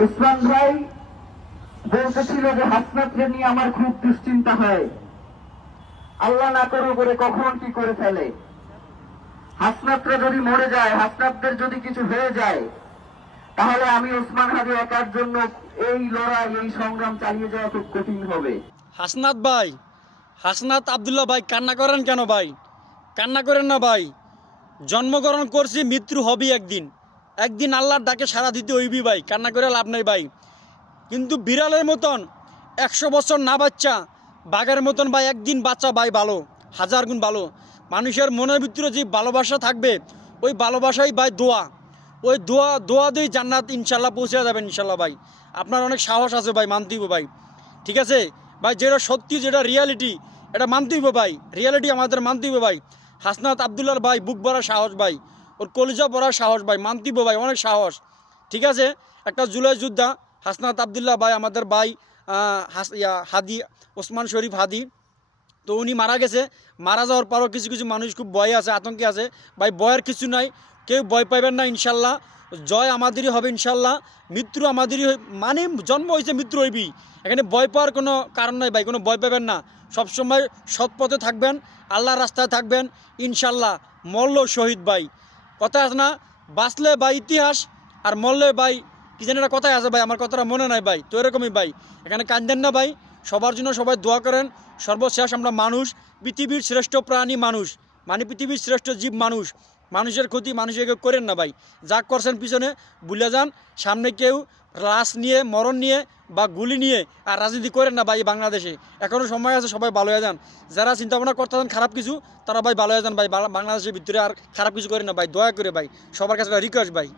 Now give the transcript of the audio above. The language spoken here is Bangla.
উসমান ভাই বলতেছিল যে হাসনাতকে নিয়ে আমার খুব দুশ্চিন্তা হয়, আল্লাহ না করে করে কখন কি করে ফেলে। হাসনাতরা যদি মরে যায়, হাসনাতদের যদি কিছু হয়ে যায়, তাহলে আমি ওসমান হাদি একার জন্য এই লড়াই, এই সংগ্রাম চালিয়ে যাওয়া খুব কঠিন হবে। হাসনাত ভাই, হাসনাত আবদুল্লাহ ভাই, কান্না করেন কেন ভাই? কান্না করেন না ভাই। জন্মগ্রহণ করছি, মৃত্যু হবেই একদিন। একদিন আল্লাহর ডাকে সাড়া দিতে হইবি ভাই, কান্না করে লাভ নাই ভাই। কিন্তু বিড়ালের মতন 100 বছর না বাচ্চা, বাঘের মতন ভাই একদিন বাচ্চা ভাই ভালো, হাজার গুণ ভালো। মানুষের মনের ভিতরে যে ভালোবাসা থাকবে, ওই ভালোবাসাই ভাই দোয়া। ওই দোয়া দিয়ে জান্নাত ইনশাল্লাহ পৌঁছে যাবেন ইনশাল্লাহ ভাই। আপনার অনেক সাহস আছে ভাই, মানতে হইব ভাই। ঠিক আছে ভাই, যেটা সত্যি, যেটা রিয়ালিটি, এটা মানতে হইব ভাই। রিয়ালিটি আমাদের মানতে হইব ভাই। হাসনাত আবদুল্লার ভাই বুক ভরা সাহস ভাই, ওর কলিজা ভরা সাহস ভাই, মানতে হইব ভাই, অনেক সাহস। ঠিক আছে, একটা জুলাই যোদ্ধা হাসনাত আবদুল্লাহ ভাই, আমাদের ভাই হাদি, ওসমান শরীফ হাদি। তো উনি মারা গেছে। মারা যাওয়ার পরও কিছু কিছু মানুষ খুব ভয়ে আছে, আতঙ্কে আছে ভাই। ভয়ের কিছু নাই, কেউ ভয় পাইবেন না ইনশাল্লাহ। জয় আমাদেরই হবে ইনশাল্লাহ, মৃত্যু আমাদেরই। মানে জন্ম হয়েছে, মৃত্যু হইবি, এখানে ভয় পাওয়ার কোনো কারণ নাই ভাই, কোনো ভয় পাবেন না। সবসময় সৎ পথে থাকবেন, আল্লাহর রাস্তায় থাকবেন ইনশাল্লাহ। মল্ল শহীদ ভাই, কথা আছে না, বাঁচলে ভাই ইতিহাস, আর মরলে ভাই কি জানি একটা কথাই আছে ভাই, আমার কথাটা মনে নাই ভাই। তো এরকমই ভাই, এখানে কান্দেন না ভাই। সবার জন্য সবাই দোয়া করেন। সর্বশেষ আমরা মানুষ, পৃথিবীর শ্রেষ্ঠ প্রাণী মানুষ, মানে পৃথিবীর শ্রেষ্ঠ জীব মানুষ। মানুষের ক্ষতি মানুষকে কেউ করেন না ভাই। যা করছেন পিছনে ভুলে যান। সামনে কেউ লাশ নিয়ে, মরণ নিয়ে বা গুলি নিয়ে আর রাজনীতি করেন না ভাই। বাংলাদেশে এখনও সময় আছে, সবাই ভালো হয়ে যান। যারা চিন্তা ভাবনা করতেছেন খারাপ কিছু, তারা ভাই ভালো হয়ে যান ভাই। বাংলাদেশের ভিতরে আর খারাপ কিছু করেন না ভাই, দয়া করে ভাই। সবার কাছে রিকোয়েস্ট ভাই।